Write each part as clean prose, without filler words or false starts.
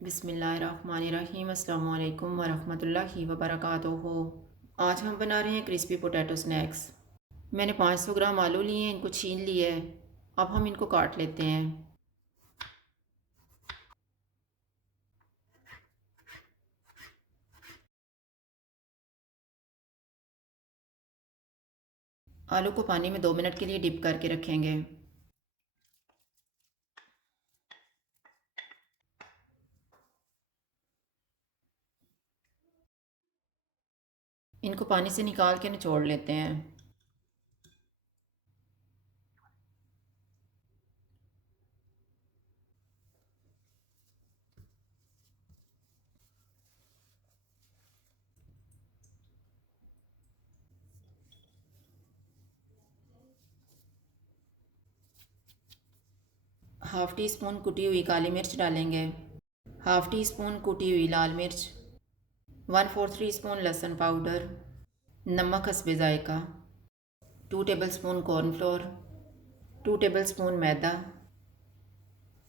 बिस्मिल्लाहिर्रहमानिर्रहीम। अस्सलामु अलैकुम वरहमतुल्लाहि वबरकातुहू। आज हम बना रहे हैं क्रिस्पी पोटैटो स्नैक्स। मैंने 500 ग्राम आलू लिए हैं, इनको छील लिया है। अब हम इनको काट लेते हैं। आलू को पानी में 2 मिनट के लिए डिप करके रखेंगे। इनको पानी से निकाल के निचोड़ लेते हैं। हाफ़ टी स्पून कुटी हुई काली मिर्च डालेंगे। हाफ़ टी स्पून कुटी हुई लाल मिर्च। 1/4 टी स्पून लहसुन पाउडर। नमक हस्बे ज़ायका। 2 table spoon cornflour. 2 table spoon मैदा।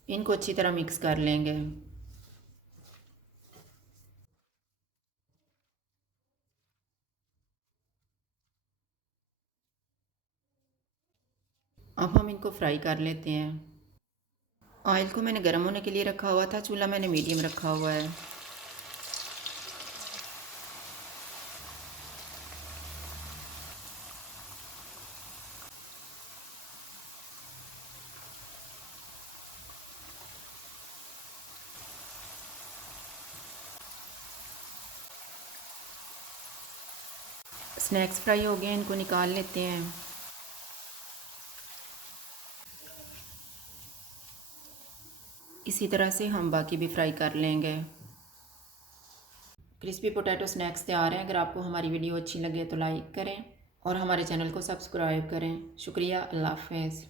इनको अच्छी तरह मिक्स कर लेंगे। अब हम इनको फ्राई कर लेते हैं। ऑयल को मैंने गर्म होने के लिए रखा हुआ था, चूल्हा मैंने मीडियम रखा हुआ है। स्नैक्स फ्राई हो गए, इनको निकाल लेते हैं। इसी तरह से हम बाकी भी फ्राई कर लेंगे। क्रिस्पी पोटैटो स्नैक्स तैयार हैं। अगर आपको हमारी वीडियो अच्छी लगे तो लाइक करें और हमारे चैनल को सब्सक्राइब करें। शुक्रिया। अल्लाह हाफ़िज़।